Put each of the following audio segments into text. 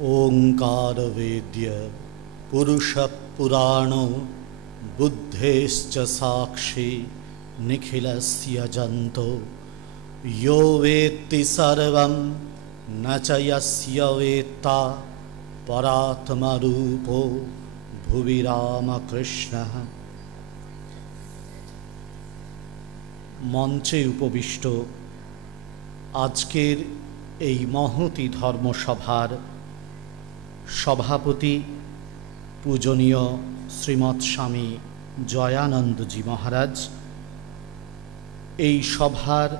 ओंकार वेद्य पुरुष पुराणो बुद्धेश्च साक्षी निखिलस्य जंतो यो वेत्ति सर्वं न च यस्य वेत्ता परात्मा रूपो भुवि रामकृष्णः। मंचे उपविष्ट आजकेर এই মহতি ধর্মসভার সভাপতি পূজনীয় শ্রীমৎ স্বামী জয়ানন্দজি মহারাজ, এই সভার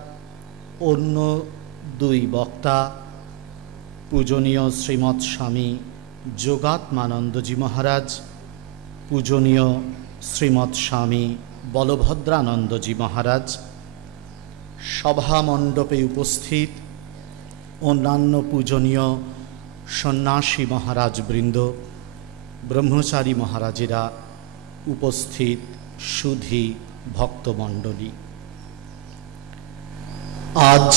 অন্য দুই বক্তা পূজনীয় শ্রীমৎ স্বামী যোগাত্মানন্দজি মহারাজ, পূজনীয় শ্রীমৎ স্বামী বলভদ্রানন্দজি মহারাজ, সভা মণ্ডপে উপস্থিত অন্যান্য পূজনীয় সন্ন্যাসী মহারাজ বৃন্দ, ব্রহ্মচারী মহারাজেরা, উপস্থিত সুধী ভক্তমণ্ডলী, আজ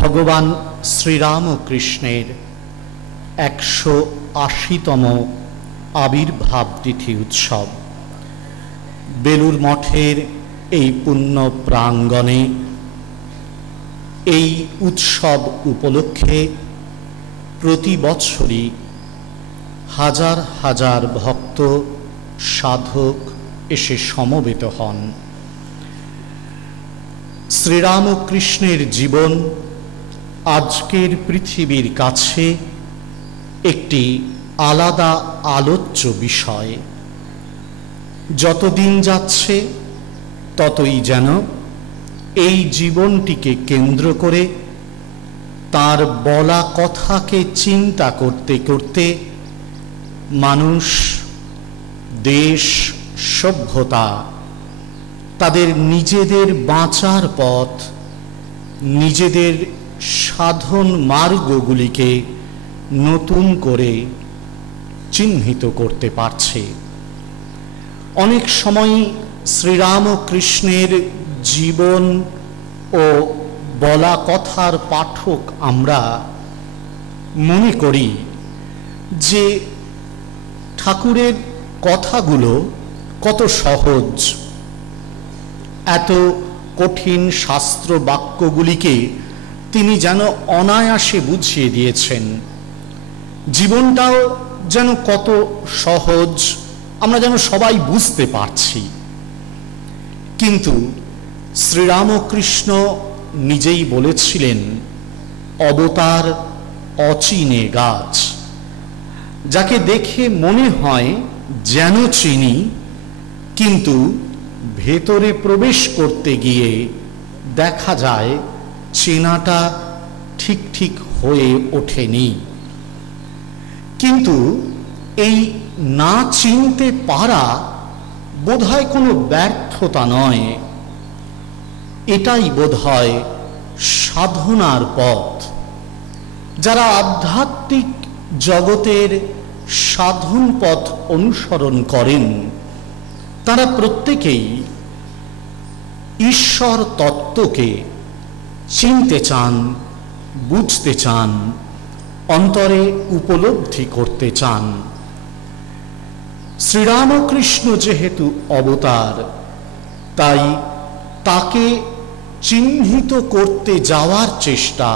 ভগবান শ্রীরামকৃষ্ণের 180তম আবির্ভাব তিথি উৎসব বেলুর মঠের এই পুণ্য প্রাঙ্গণে। এই উৎসব উপলক্ষে প্রতি বছরই হাজার হাজার ভক্ত সাধক এসে সমবেত হন। শ্রীরামকৃষ্ণের জীবন আজকের পৃথিবীর কাছে একটি আলাদা আলোচ্য বিষয়। যতদিন যাচ্ছে ততই যেন এই জীবনটিকে কেন্দ্র করে তার বলা কথাকে চিন্তা করতে করতে মানুষ, দেশ, সভ্যতা তাদের নিজেদের বাঁচার পথ, নিজেদের সাধন মার্গগুলিকে নতুন করে চিহ্নিত করতে পারছে। অনেক সময় শ্রীরামকৃষ্ণের জীবন ও বলা কথার পাঠক আমরা মনে করি যে ঠাকুরের কথাগুলো কত সহজ, এত কঠিন শাস্ত্র বাক্যগুলিকে তিনি যেন অনায়াসে বুঝিয়ে দিয়েছেন। জীবনটাও যেন কত সহজ, আমরা যেন সবাই বুঝতে পারছি। কিন্তু শ্রীরামকৃষ্ণ নিজেই বলেছিলেন, অবতার অচিনে গাছ, যাকে দেখে মনে হয় যেন চিনি, কিন্তু ভেতরে প্রবেশ করতে গিয়ে দেখা যায় চেনাটা ঠিক ঠিক হয়ে ওঠেনি। কিন্তু এই না চিনতে পারা বোধহয় কোনো ব্যর্থতা নয়, এটাই বোধহয় সাধনার পথ। যারা আধ্যাত্মিক জগতের সাধন পথ অনুসরণ করেন তারা প্রত্যেকেই ঈশ্বর তত্ত্বকে চিনতে চান, বুঝতে চান, অন্তরে উপলব্ধি করতে চান। শ্রীরামকৃষ্ণ যেহেতু অবতার, তাই তাকে চিহ্নিত করতে যাওয়ার চেষ্টা,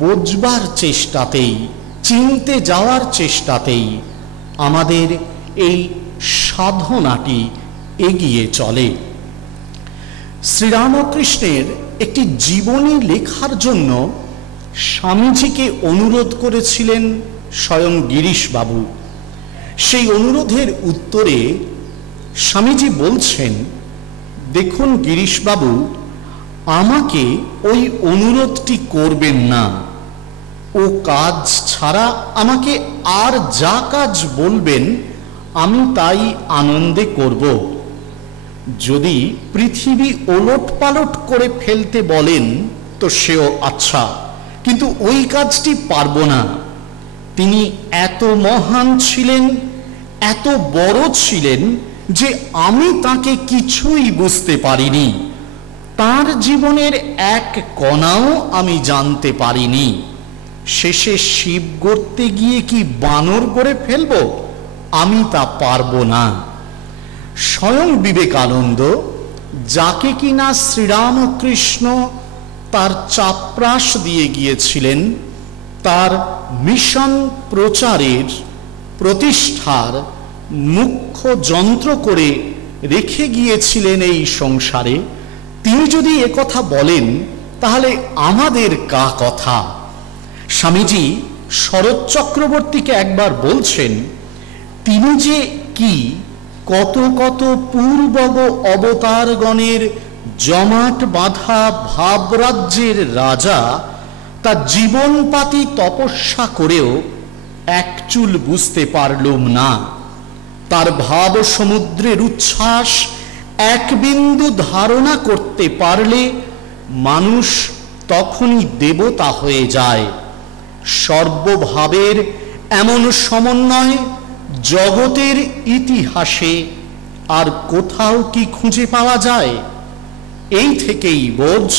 বোঝবার চেষ্টাতেই, চিনতে যাওয়ার চেষ্টাতেই আমাদের এই সাধনাটি এগিয়ে চলে। শ্রীরামকৃষ্ণের একটি জীবনী লেখার জন্য স্বামীজিকে অনুরোধ করেছিলেন স্বয়ং গিরিশবাবু। সেই অনুরোধের উত্তরে স্বামীজি বলছেন, দেখুন গিরিশবাবু, আমাকে ওই অনুরোধটি করবেন না। ও কাজ ছাড়া আমাকে আর যা কাজ বলবেন আমি তাই আনন্দে করব। যদি পৃথিবী ওলট পালট করে ফেলতে বলেন তো সেও আচ্ছা, কিন্তু ওই কাজটি পারব না। তিনি এত মহান ছিলেন, এত বড় ছিলেন যে আমি তাকে কিছুই বুঝতে পারিনি, তার জীবনের এক কণাও আমি জানতে পারিনি। শেষে শিব গড়তে গিয়ে কি বানর গড়ে ফেলবো? আমি তা পারবো না। স্বয়ং বিবেকানন্দ, যাকে কিনা শ্রীরামকৃষ্ণ তার চাপরাশ দিয়ে গিয়েছিলেন, তার মিশন প্রচারের প্রতিষ্ঠার মুখ্য যন্ত্র করে রেখে গিয়েছিলেন এই সংসারে, তিনি যদি একথা বলেন তাহলে আমাদের কা কথা? স্বামীজি শরৎ চক্রবর্তীকে একবার বলছেন, তিনি যে কি কত কত পূর্বগ অবতারগণের জমাট বাঁধা ভাবরাজ্যের রাজা, তা জীবনপাতি তপস্যা করেও এক চুল বুঝতে পারলুম না। তার ভাব সমুদ্রের উচ্ছ্বাস এক বিন্দু ধারণা করতে পারলে মানুষ তখনই দেবতা হয়ে যায়। সর্বভাবের এমন সমন্বয় জগতের ইতিহাসে আর কোথাও কি খুঁজে পাওয়া যায়? এই থেকেই বোঝ,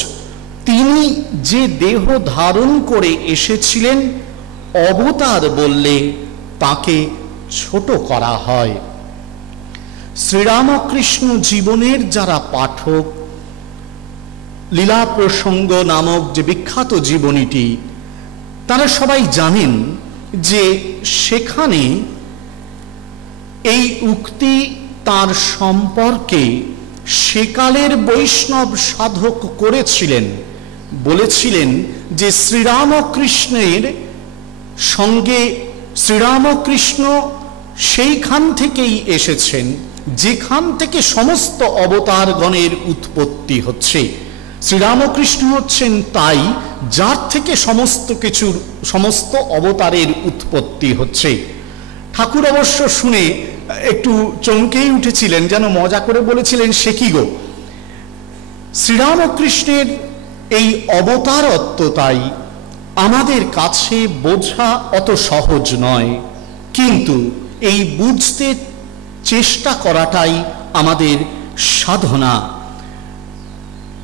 তিনি যে দেহ ধারণ করে এসেছিলেন, অবতার বললে তাকে ছোট করা হয়। শ্রীরামকৃষ্ণ জীবনের যারা পাঠক, লীলা প্রসঙ্গ নামক যে বিখ্যাত জীবনীটি, তারা সবাই জানেন যে সেখানে এই উক্তি তার সম্পর্কে সেকালের বৈষ্ণব সাধক করেছিলেন। বলেছিলেন যে শ্রীরামকৃষ্ণের সঙ্গে শ্রীরামকৃষ্ণ সেইখান থেকেই এসেছেন যেখান থেকে সমস্ত অবতারগণের উৎপত্তি হচ্ছে। শ্রীরামকৃষ্ণ হচ্ছেন তাই যার থেকে সমস্ত অবতারের উৎপত্তি হচ্ছে। ঠাকুর অবশ্য শুনে একটু চমকেই উঠেছিলেন, যেন মজা করে বলেছিলেন, সে কি গো, শ্রীরামকৃষ্ণের এই অবতারত্বতাই আমাদের কাছে বোঝা অত সহজ নয়, কিন্তু এই বুঝতে চেষ্টা করাটাই আমাদের সাধনা।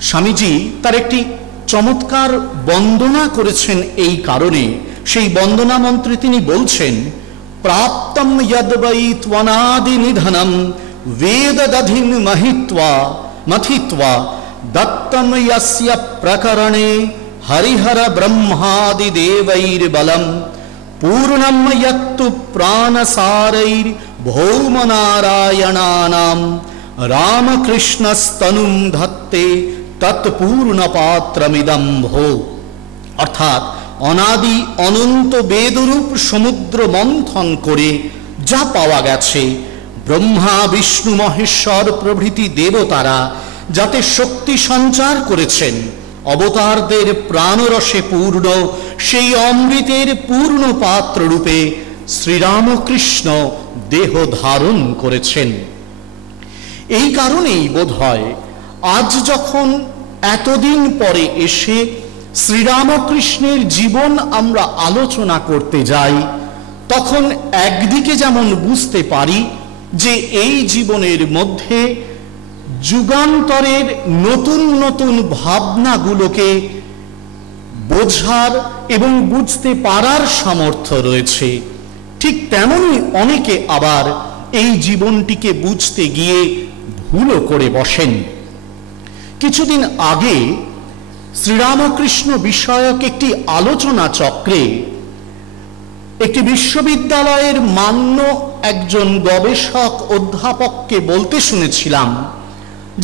স্বামীজি তার একটি চমৎকার বন্দনা করেছেন এই কারণে। সেই বন্দনা মন্ত্রে তিনি বলছেন, প্রাপ্তম যদ্বৈ ত্বনাদি নিধনম বেদ দধিন মথিত্বা দত্তম যস্য প্রকরণে হরিহর ব্রহ্মাদি দেবৈর বলম পূর্ণম যত্তু প্রাণসারৈর ভৌম নারায়ণানাম রামকৃষ্ণস্তনুম ধত্তে তৎপূর্ণ পাত্রমিদম ভো। অর্থাৎ অনাদি অনন্ত বেদরূপ সমুদ্র মন্থন করে যা পাওয়া গেছে, ব্রহ্মা বিষ্ণু মহেশ্বর প্রভৃতি দেবতারা যাতে শক্তি সঞ্চার করেছেন, অবতারদের প্রাণরসে পূর্ণ সেই অমৃতের পূর্ণ পাত্র রূপে শ্রীরামকৃষ্ণ দেহ ধারণ করেছেন। এই কারণেই বোধহয় আজ যখন এতদিন পরে এসে শ্রীরামকৃষ্ণের জীবন আমরা আলোচনা করতে যাই, তখন একদিকে যেমন বুঝতে পারি যে এই জীবনের মধ্যে যুগান্তরের নতুন নতুন ভাবনাগুলোকে বোঝার এবং বুঝতে পারার সামর্থ্য রয়েছে, ঠিক তেমনই অনেকে আবার এই জীবনটিকে বুঝতে গিয়ে ভুলও করে বসেন। কিছুদিন আগে শ্রীরামকৃষ্ণ বিষয়ক একটি আলোচনা চক্রে একটি বিশ্ববিদ্যালয়ের মান্য একজন গবেষক অধ্যাপককে বলতে শুনেছিলাম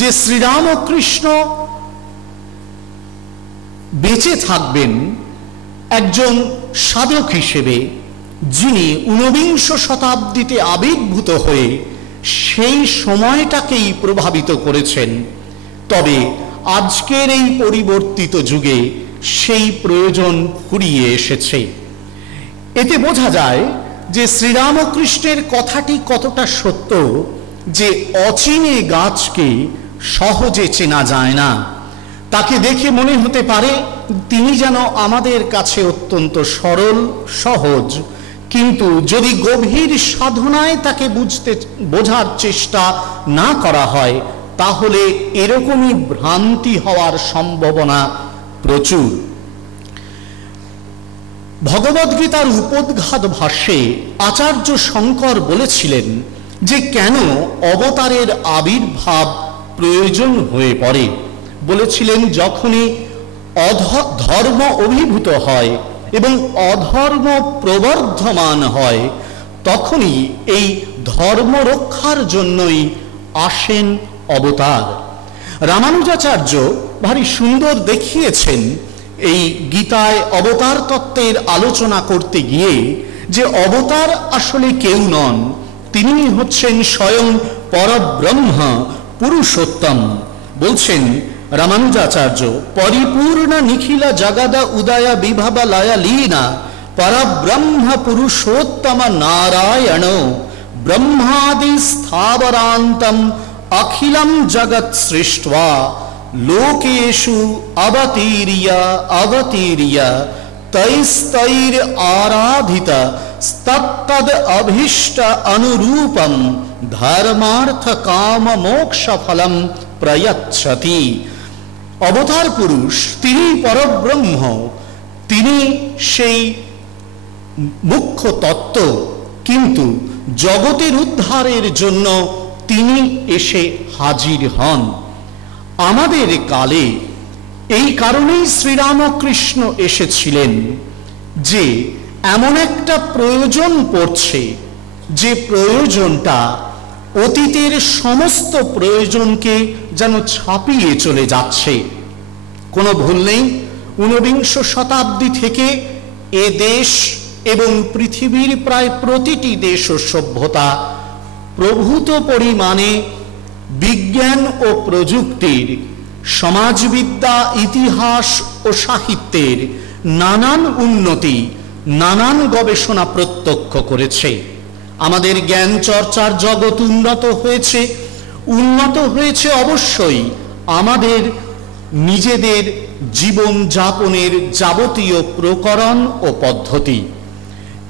যে শ্রীরামকৃষ্ণ বেঁচে থাকবেন একজন সাধক হিসেবে, যিনি ঊনবিংশ শতাব্দীতে আবির্ভূত হয়ে সেই সময়টাকেই প্রভাবিত করেছেন। তবে আজকের এই পরিবর্তিত যুগে সেই প্রয়োজন ফুরিয়ে এসেছে। এতে বোঝা যায় যে শ্রীরামকৃষ্ণের কথাটি কতটা সত্য যে অচিনে গাছকে সহজে চেনা যায় না। তাকে দেখে মনে হতে পারে তিনি যেন আমাদের কাছে অত্যন্ত সরল সহজ, কিন্তু যদি গভীর সাধনায় তাকে বোঝার চেষ্টা না করা হয়, তাহলে এরকমই ভ্রান্তি হওয়ার সম্ভাবনা প্রচুর। ভগবদ্গীতার উপোদ্ঘাত ভাষ্যে আচার্য শঙ্কর বলেছিলেন যে কেন অবতারের আবির্ভাব প্রয়োজন হয়ে পড়ে। বলেছিলেন যখনই ধর্ম অভিভূত হয় এবং অধর্ম প্রবর্ধমান হয়, তখনই এই ধর্ম রক্ষার জন্যই আসেন অবতার। রামানুজাচার্য ভারী সুন্দর দেখিয়েছেন এই গীতায় অবতার তত্ত্বের আলোচনা করতে গিয়ে যে অবতার আসলে কেউ নন, তিনি হচ্ছেন স্বয়ং পরব্রহ্ম পুরুষোত্তম। বলছেন রামানুজাচার্য, পরিপূর্ণ নিখিল জগদা উদয় বিভবা লয়া লীনা পরব্রহ্ম পুরুষোত্তম নারায়ণ ব্রহ্মাদি স্থাবরান্তম অখিলম জগৎ সৃष्ट्वा লোকেষু অবতীর্য তৈস্তৈর আরাধিত তত্তদ অভীষ্ট অনুরূপম ধর্মার্থ কাম মোক্ষ ফলম প্রয়চ্ছতি। অবতার পুরুষ তিনি পরব্রহ্ম, তিনি সেই মুখ্য তত্ত্ব, কিন্তু জগতের উদ্ধারের জন্য তিনি এসে হাজির হন আমাদের কালে। এই কারণেই শ্রীরামকৃষ্ণ এসেছিলেন যে এমন একটা প্রয়োজন পড়ছে, যে প্রয়োজনটা অতীতের সমস্ত প্রয়োজনকে যেন ছাপিয়ে চলে যাচ্ছে। কোনো ভুল নেই, ঊনবিংশ শতাব্দী থেকে এ দেশ এবং পৃথিবীর প্রায় প্রতিটি দেশ ও সভ্যতা প্রভূত পরিমাণে বিজ্ঞান ও প্রযুক্তির, সমাজবিদ্যা, ইতিহাস ও সাহিত্যের নানান উন্নতি, নানান গবেষণা প্রত্যক্ষ করেছে। আমাদের জ্ঞান চর্চার জগৎ উন্নত হয়েছে অবশ্যই আমাদের নিজেদের জীবন যাপনের যাবতীয় প্রকরণ ও পদ্ধতি,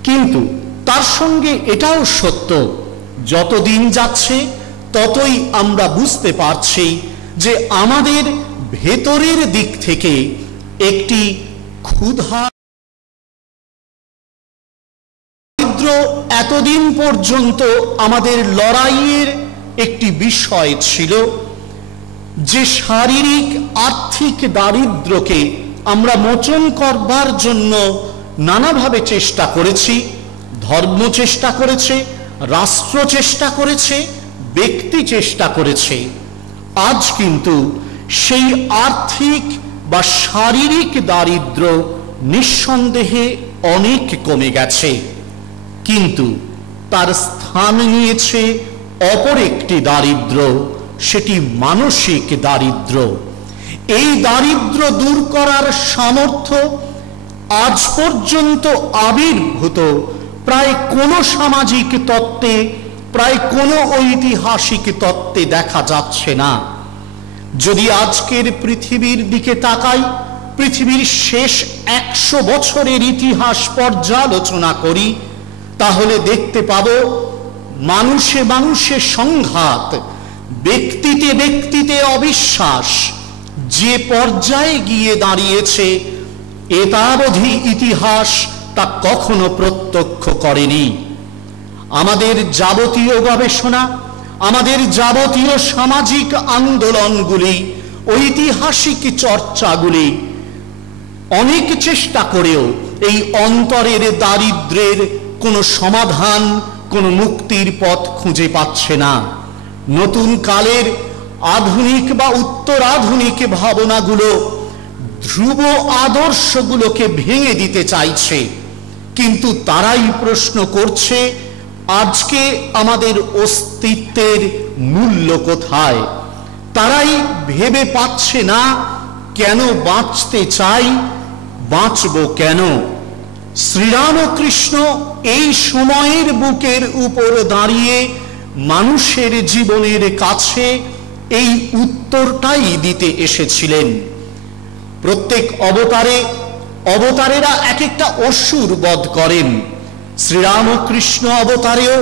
কিন্তু তার সঙ্গে এটাও সত্য, যতদিন যাচ্ছে ততই আমরা বুঝতে পারছি যে আমাদের ভেতরের দিক থেকে একটি ক্ষুধা, এতদিন পর্যন্ত আমাদের লড়াইয়ের একটি বিষয় ছিল, যে শারীরিক আর্থিক দারিদ্র্যকে আমরা মোচন করবার জন্য নানাভাবে চেষ্টা করেছি। ধর্ম চেষ্টা করেছে, রাষ্ট্র চেষ্টা করেছে, ব্যক্তি চেষ্টা করেছে। আজ কিন্তু সেই আর্থিক বা শারীরিক দারিদ্র্য নিঃসন্দেহে অনেক কমে গেছে, কিন্তু তার স্থান নিয়েছে অপর একটি দারিদ্র্য, সেটি মানসিক দারিদ্র্য। এই দারিদ্র্য দূর করার সামর্থ্য আজ পর্যন্ত আবির্ভূত প্রায় কোনো সামাজিক তত্ত্বে, প্রায় কোনো ঐতিহাসিক তত্ত্বে দেখা যাচ্ছে না। যদি আজকের পৃথিবীর দিকে তাকাই, পৃথিবীর শেষ 100 বছরের ইতিহাস পর্যালোচনা করি, তাহলে দেখতে পাব মানুষে মানুষে সংঘাত, ব্যক্তিতে ব্যক্তিতে অবিশ্বাস যে পর্যায়ে গিয়ে দাঁড়িয়েছে, এতাবধি ইতিহাস তা কখনো প্রত্যক্ষ করেনি। আমাদের যাবতীয় গবেষণা, আমাদের যাবতীয় সামাজিক আন্দোলনগুলি, ঐতিহাসিক চর্চাগুলি অনেক চেষ্টা করেও এই অন্তরের দারিদ্র্যের কোনো সমাধান, কোনো মুক্তির পথ খুঁজে পাচ্ছে না। নতুন কালের আধুনিক বা উত্তরাধুনিক ভাবনাগুলো ধ্রুব আদর্শগুলোকে ভেঙে দিতে চাইছে, কিন্তু তারাই প্রশ্ন করছে আজকে আমাদের অস্তিত্বের মূল্য কোথায়। তারাই ভেবে পাচ্ছে না কেন বাঁচতে চাই, বাঁচব কেন। শ্রীরামকৃষ্ণ এই সময়ের বুকের উপর দাঁড়িয়ে মানুষের জীবনের কাছে এই উত্তরটাই দিতে এসেছিলেন। প্রত্যেক অবতারেরা এক একটা অসুর বধ করেন। শ্রীরামকৃষ্ণ অবতারেও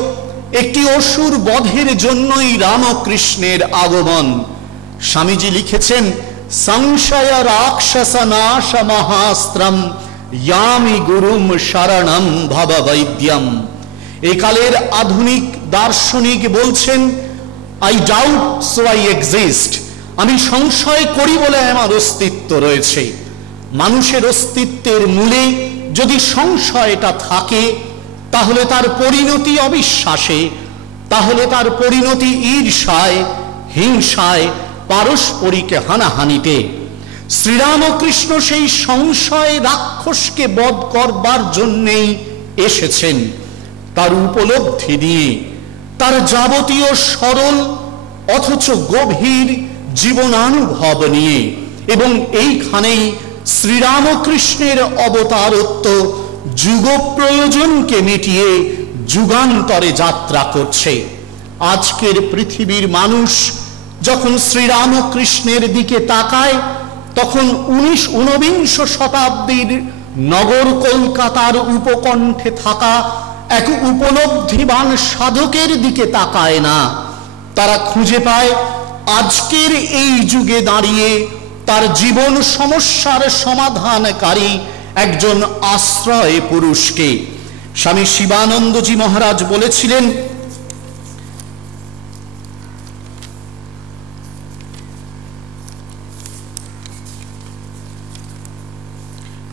একটি অসুর বধের জন্যই রামকৃষ্ণের আগমন। স্বামীজি লিখেছেন, সংশয় রাক্ষস নাশ মহাস্ত্রম ইয়ামি গুরুম শরণম ভববৈদ্যম। একালের আধুনিক দার্শনিক বলছেন, I doubt so I exist, আমি সংশয় করি বলে আমার অস্তিত্ব রয়েছে। মানুষের অস্তিত্বের মূলে যদি সংশয়টা থাকে, তাহলে তার পরিণতি অবিশ্বাসে, তাহলে তার পরিণতি ঈর্ষায়, হিংসায়, পারস্পরিক হানাহানিতে। শ্রীরামকৃষ্ণ সেই সংশয় রাক্ষসকে বধ করবার জন্যেই এসেছেন, তার উপলব্ধি দিয়ে, তার যাবতীয় সরল অথচ গভীর জীবনানুভব নিয়ে। এবং এইখানেই শ্রীরামকৃষ্ণের অবতারত্ব যুগ প্রয়োজনকে মিটিয়ে যুগান্তরে যাত্রা করছে। আজকের পৃথিবীর মানুষ যখন শ্রীরামকৃষ্ণের দিকে তাকায়, তখন ঊনবিংশ শতাব্দীর নগর কলকাতার উপকণ্ঠে থাকা এক উপলব্ধিবান সাধকের দিকে তাকায় না। তারা খুঁজে পায় আজকের এই যুগে দাঁড়িয়ে তার জীবন সমস্যার সমাধানকারী একজন আশ্রয় পুরুষকে। স্বামী শিবানন্দজি মহারাজ বলেছিলেন,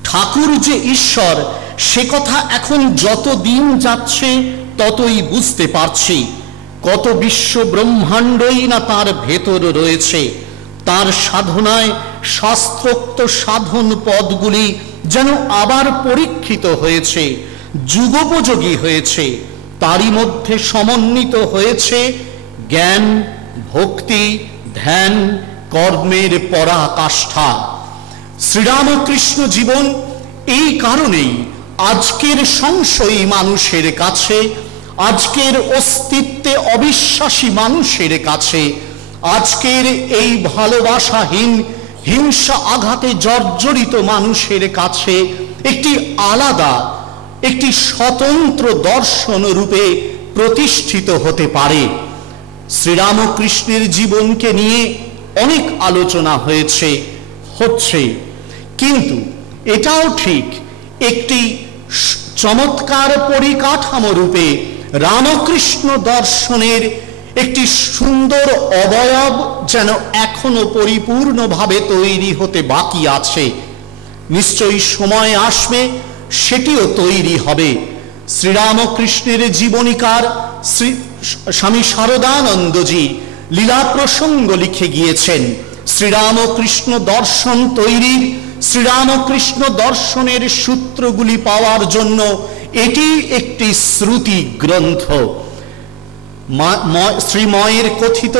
ঠাকুর যে ঈশ্বর সে কথা এখন যত দিন যাচ্ছে ততই বুঝতে পারছি। কত বিশ্ব ব্রহ্মাণ্ডই না তার ভেতর রয়েছে। তার সাধনায় শাস্ত্রোক্ত সাধন পদগুলি যেন আবার পরীক্ষিত হয়েছে, যুগোপযোগী হয়েছে। তারই মধ্যে সমন্বিত হয়েছে জ্ঞান, ভক্তি, ধ্যান, কর্মের পরাকাষ্ঠা। শ্রীরামকৃষ্ণ জীবন এই কারণেই আজকের সংশয়ী মানুষের কাছে, আজকের অস্তিত্বে অবিশ্বাসী মানুষের কাছে, আজকের এই ভালোবাসাহীন হিংসা আঘাতে জর্জরিত মানুষের কাছে একটি আলাদা, একটি স্বতন্ত্র দর্শন রূপে প্রতিষ্ঠিত হতে পারে। শ্রীরামকৃষ্ণের জীবনকে নিয়ে অনেক আলোচনা হচ্ছে, কিন্তু এটাও ঠিক একটি চমৎকার পরিকাঠামো রূপে রামকৃষ্ণ দর্শনের একটি সুন্দর অবয়ব যেন এখনো পরিপূর্ণভাবে তৈরি হতে বাকি আছে। নিশ্চয়ই সময় আসবে সেটিও তৈরি হবে। শ্রীরামকৃষ্ণের জীবনীকার স্বামী শারদানন্দজি লীলা প্রসঙ্গ লিখে গিয়েছেন, শ্রীরামকৃষ্ণ দর্শন তৈরির, শ্রীরামকৃষ্ণ দর্শনের সূত্রগুলি পাওয়ার জন্য এটি একটি শ্রুতি গ্রন্থ। শ্রীময়ের কথিত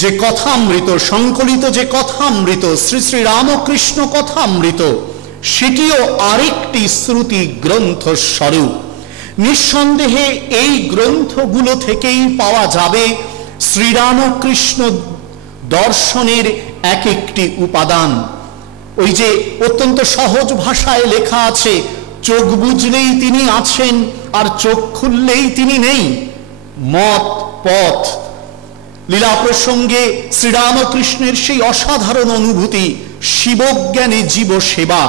যে কথামৃত, সংকলিত যে কথামৃত, শ্রী শ্রী রামকৃষ্ণ কথামৃত, সেটিও আরেকটি শ্রুতি গ্রন্থ স্বরূপ। নিঃসন্দেহে এই গ্রন্থগুলো থেকেই পাওয়া যাবে শ্রীরামকৃষ্ণ দর্শনের এক একটি উপাদান। ওই যে অত্যন্ত সহজ ভাষায় লেখা আছে, চোখ বুঝলেই তিনি আছেন আর চোখ খুললেই তিনি নেই। মত, পথ, লীলা প্রসঙ্গে শ্রীরামকৃষ্ণের সেই অসাধারণ অনুভূতি, শিবজ্ঞানে জীব সেবা।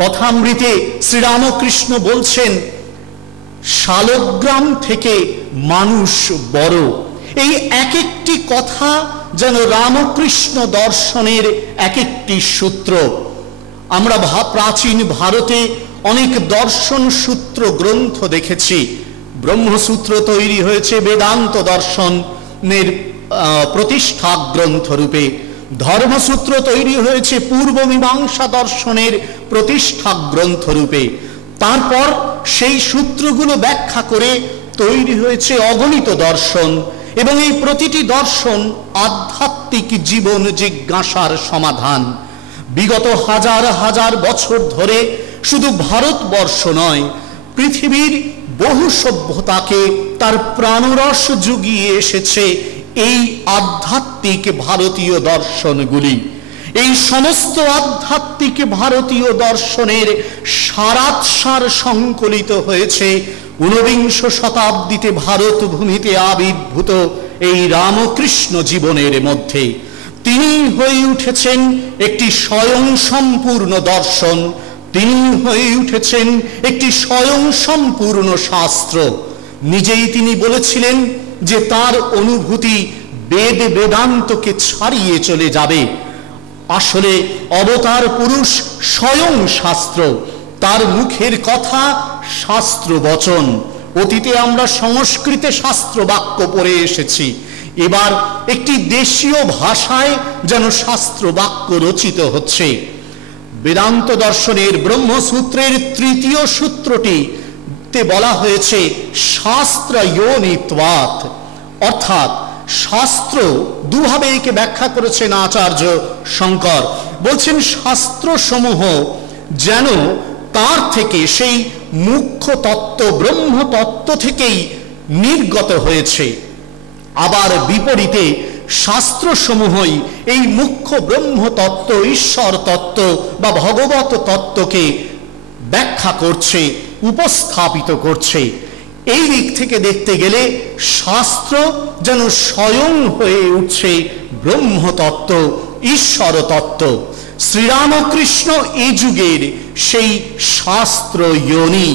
কথামৃতে শ্রীরামকৃষ্ণ বলছেন, শালগ্রাম থেকে মানুষ বড়। এই এক একটি কথা যেন রামকৃষ্ণ দর্শনের এক একটি সূত্র। আমরা প্রাচীন ভারতে অনেক দর্শন সূত্র গ্রন্থ দেখেছি। ব্রহ্মসূত্র তৈরি হয়েছে বেদান্ত দর্শনের প্রতিষ্ঠা গ্রন্থ রূপে, ধর্মসূত্র তৈরি হয়েছে পূর্ব মীমাংসা দর্শনের প্রতিষ্ঠা গ্রন্থ রূপে। তারপর সেই সূত্রগুলো ব্যাখ্যা করে তৈরি হয়েছে অগণিত দর্শন, এবং এই প্রতিটি দর্শন আধ্যাত্মিক জীবন জিজ্ঞাসার সমাধান। বিগত হাজার হাজার বছর ধরে শুধু ভারতবর্ষ নয়, পৃথিবীর বহু সভ্যতাকে তার প্রাণরস জুগিয়ে এসেছে এই আধ্যাত্মিক ভারতীয় দর্শনগুলি। এই সমস্ত আধ্যাত্মিক ভারতীয় দর্শনের সারাৎসার সংকলিত হয়েছে ঊনবিংশ শতাব্দীতে ভারত ভূমিতে আবির্ভূত এই রামকৃষ্ণ জীবনের মধ্যে। তিনি হয়ে উঠেছেন একটি স্বয়ং সম্পূর্ণ দর্শন, তিনি হয়ে উঠেছেন একটি স্বয়ং সম্পূর্ণ শাস্ত্র। নিজেই তিনি বলেছিলেন যে তার অনুভূতি বেদ বেদান্তকে ছাড়িয়ে চলে যাবে। আসলে অবতার পুরুষ স্বয়ং শাস্ত্র, তার মুখের কথা শাস্ত্র বচন। অতীতে আমরা সংস্কৃতে শাস্ত্র বাক্য পড়ে এসেছি, এবার একটি দেশীয় ভাষায় যেন শাস্ত্র বাক্য রচিত হচ্ছে। বেদান্ত দর্শনের ব্রহ্মসূত্রের তৃতীয় সূত্রটিতে বলা হয়েছে শাস্ত্র যোনিত্বাৎ, অর্থাৎ শাস্ত্র দুভাবে একে ব্যাখ্যা করেছেন আচার্য শঙ্কর। বলছেন শাস্ত্র সমূহ যেন তার থেকে, সেই মুখ্য তত্ত্ব ব্রহ্ম তত্ত্ব থেকেই নির্গত হয়েছে। আবার বিপরীতে শাস্ত্র সমূহই এই মুখ্য ব্রহ্ম তত্ত্ব, ঈশ্বর তত্ত্ব বা ভগবত তত্ত্বকে ব্যাখ্যা করছে, উপস্থাপিত করছে। এই দিক থেকে দেখতে গেলে শাস্ত্র যেন স্বয়ং হয়ে উঠছে ব্রহ্মতত্ত্ব, ঈশ্বর তত্ত্ব। শ্রীরামকৃষ্ণ এই যুগের সেই শাস্ত্র যোনি,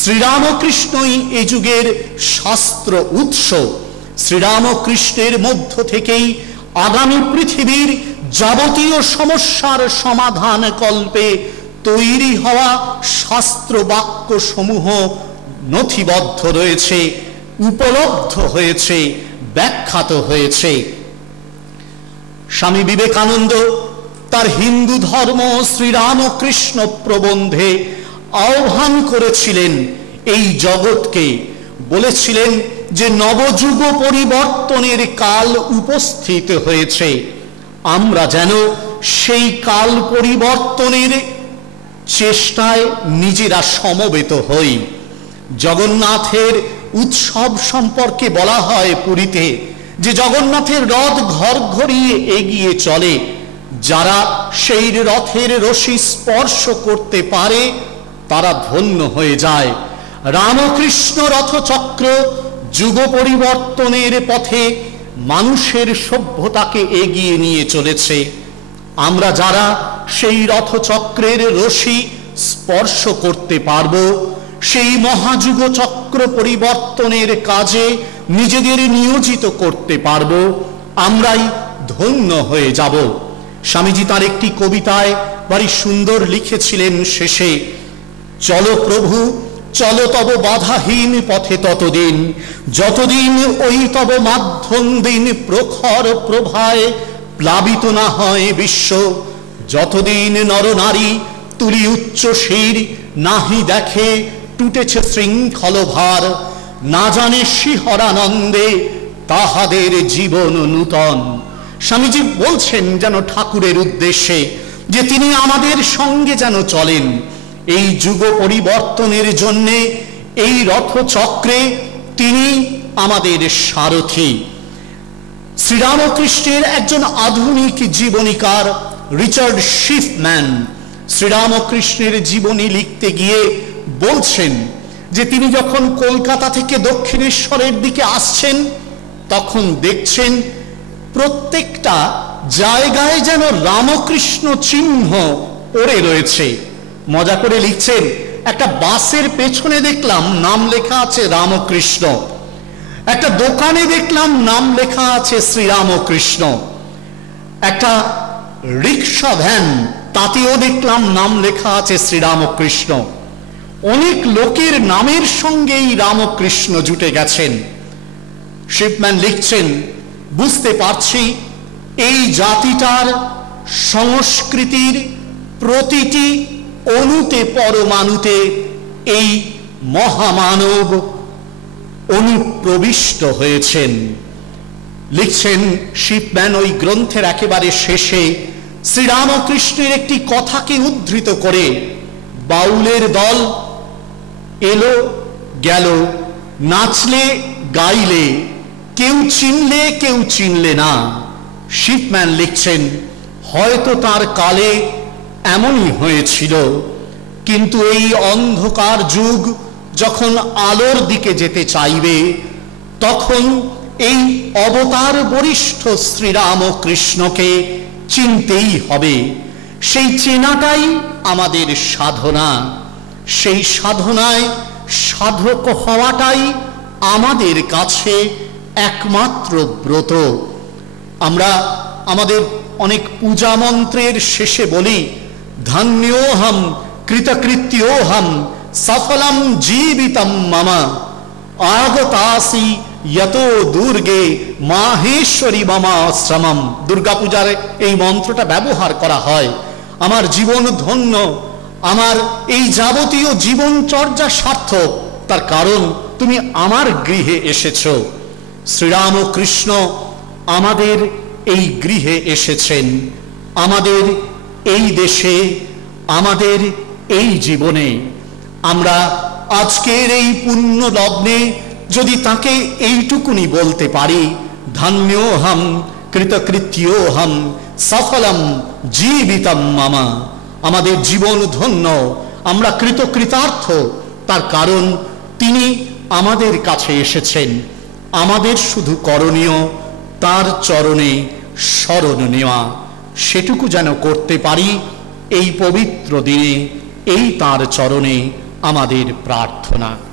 শ্রীরামকৃষ্ণই এই যুগের শাস্ত্র উৎস। শ্রীরামকৃষ্ণের মধ্য থেকেই আগামী পৃথিবীর যাবতীয় সমস্যার সমাধান কল্পে তৈরি হওয়া শাস্ত্র বাক্য সমূহ নথিবদ্ধ রয়েছে, উপলব্ধ হয়েছে, ব্যাখ্যাত হয়েছে। স্বামী বিবেকানন্দ তার হিন্দু ধর্ম শ্রীরামকৃষ্ণ প্রবন্ধে আহ্বান করেছিলেন এই জগৎকে, বলেছিলেন যে নবযুগ পরিবর্তনের কাল উপস্থিত হয়েছে। আমরা যেন সেই কাল পরিবর্তনের চেষ্টায় নিজেরা সমবেত হই। জগন্নাথের উৎসব সম্পর্কে বলা হয় পুরীতে যে জগন্নাথের রথ ঘর ঘরিয়ে এগিয়ে চলে, যারা সেই রথের রশি স্পর্শ করতে পারে তারা ধন্য হয়ে যায়। রামকৃষ্ণ রথচক্র যুগ পরিবর্তনের পথে মানুষের সভ্যতাকে এগিয়ে নিয়ে চলেছে। আমরা যারা সেই রথচক্রের রশি স্পর্শ করতে পারব, সেই মহাযুগ চক্র পরিবর্তনের কাজে নিজেদের নিয়োজিত করতে পারব, আমরাই ধন্য হয়ে যাব। স্বামীজি তার একটি কবিতায় ভারী সুন্দর লিখেছিলেন শেষে, চলো প্রভু চলো তব বাধাহীন পথে ততদিন, যতদিন ওই তব মাধ্যম দিন প্রখর প্রভায় প্লাবিত না হয় বিশ্ব, যতদিন নরনারী তুলি উচ্চ শির নাহি দেখে টুটেছে শৃঙ্খল ভার, না জানে শিহরানন্দে তাহাদের জীবন নূতন। স্বামীজি বলছেন যেন ঠাকুরের উদ্দেশ্যে যে তিনি আমাদের সঙ্গে যেন চলেন এই যুগ পরিবর্তনের জন্যে, এই রথচক্রে তিনি আমাদের সারথি। শ্রীরামকৃষ্ণের একজন আধুনিক জীবনীকার রিচার্ড শিফম্যান শ্রীরামকৃষ্ণের জীবনী লিখতে গিয়ে বলছেন যে তিনি যখন কলকাতা থেকে দক্ষিণেশ্বরের দিকে আসছেন তখন দেখছেন প্রত্যেকটা জায়গায় যেন রামকৃষ্ণ চিহ্ন পড়ে রয়েছে। মজা করে লিখছেন, একটা বাসের পেছনে দেখলাম নাম লেখা আছে রামকৃষ্ণ, একটা দোকানে দেখলাম নাম লেখা আছে শ্রীরামকৃষ্ণ, একটা রিক্সা ভ্যান তাতেও দেখলাম নাম লেখা আছে শ্রীরামকৃষ্ণ। অনেক লোকের নামের সঙ্গেই রামকৃষ্ণ জুটে গেছেন। শিপম্যান লিখছেন, বুঝতে পারছি এই জাতিটার সংস্কৃতির প্রতিটি অণুতে পরমাণুতে এই মহামানব অনুপ্রবিষ্ট হয়েছেন। লিখছেন শিপম্যান ওই গ্রন্থের একেবারে শেষে শ্রীরামকৃষ্ণের একটি কথাকে উদ্ধৃত করে, বাউলের দল এলো গেল, নাচলে গাইলে, কেউ চিনলে কেউ চিনলে না। শিপম্যান লিখছেন, হয়তো তার কালে এমনই হয়েছিল, কিন্তু এই অন্ধকার যুগ যখন আলোর দিকে যেতে চাইবে তখন এই অবতার বরিষ্ঠ শ্রীরামকৃষ্ণকে চিনতেই হবে। সেই চেনাটাই আমাদের সাধনা, সেই সাধনায় সাধক হওয়াটাই আমাদের কাছে একমাত্র ব্রত। আমরা আমাদের অনেক পূজা মন্ত্রের শেষে বলি, ধন্যোহম কৃতকৃত্যোহম সফলম জীবিতম মম আগতাসি যতো দুর্গে মাহেশ্বরী মমাশ্রমম। দুর্গা পূজার এই মন্ত্রটা ব্যবহার করা হয়। আমার জীবন ধন্য, আমার এই যাবতীয় জীবনচর্যা সার্থক, তার কারণ তুমি আমার গৃহে এসেছ। শ্রীরামকৃষ্ণ আমাদের এই গৃহে এসেছেন, আমাদের এই দেশে, আমাদের এই জীবনে। আমরা আজকের এই পুণ্য লগ্নে যদি তাকে এইটুকুনি বলতে পারি, ধন্যোহম কৃতকৃত্যোহম সফলম জীবিতম মম, আমাদের জীবন ধন্য, আমরা কৃতকৃতার্থ, তার কারণ তিনি আমাদের কাছে এসেছেন। আমাদের শুধু করণীয় তার চরণে শরণ নেওয়া, সেটুকু যেন করতে পারি এই পবিত্র দিনে। এই তার চরণে আমাদের প্রার্থনা।